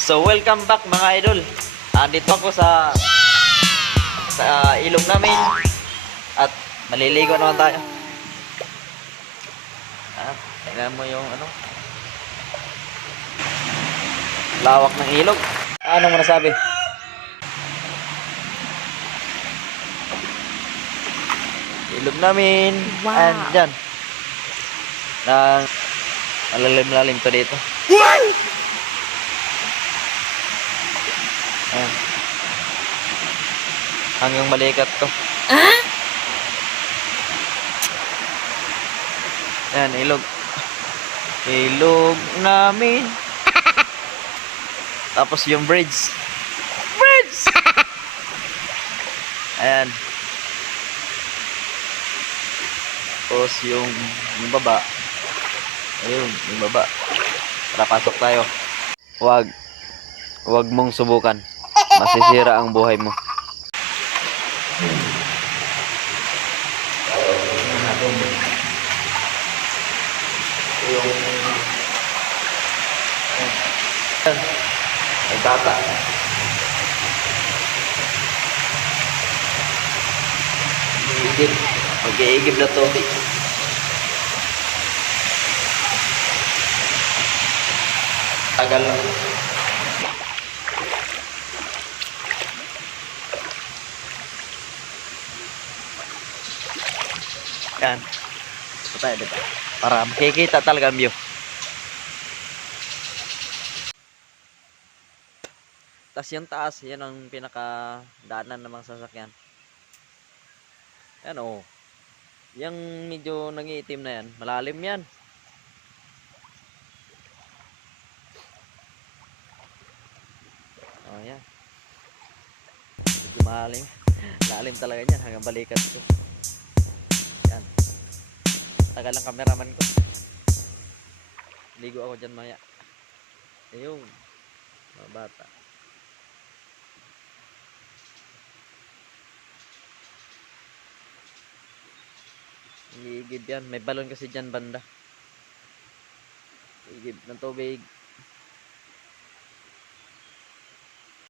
So welcome back mga idol. Andito ako sa ilog namin at maliligo naman tayo. Tingnan mo yung lawak ng ilog. Ano mo nasabi? Ilog namin. Wow. And dyan. Malalim-lalim to dito. Ayan. Hanggang balikat to. Ayan, ilog. Ilog namin. Tapos yung bridge. Bridge! Ayan. Tapos yung baba. Ayun, yung baba. Tara, pasok tayo. Huwag mong subukan. Masisira ang buhay mo. Ay bata. Mag-iigib. Mag-iigib na tubig. Tagal lang. Yan. Ito tayo dito. Para makikita talaga ang view. Tapos yung taas, yan ang pinakadaanan ng mga sasakyan. Yan o. Yung medyo nangiitim na yan, malalim yan. O yan. Medyo malalim. Lalim talaga yan hanggang balikat ko. Yan. Tagal ang cameraman ko. Ligo ako dyan maya. Ayun. Mga bata. Iigib yan. May balon kasi dyan banda. Iigib ng tubig.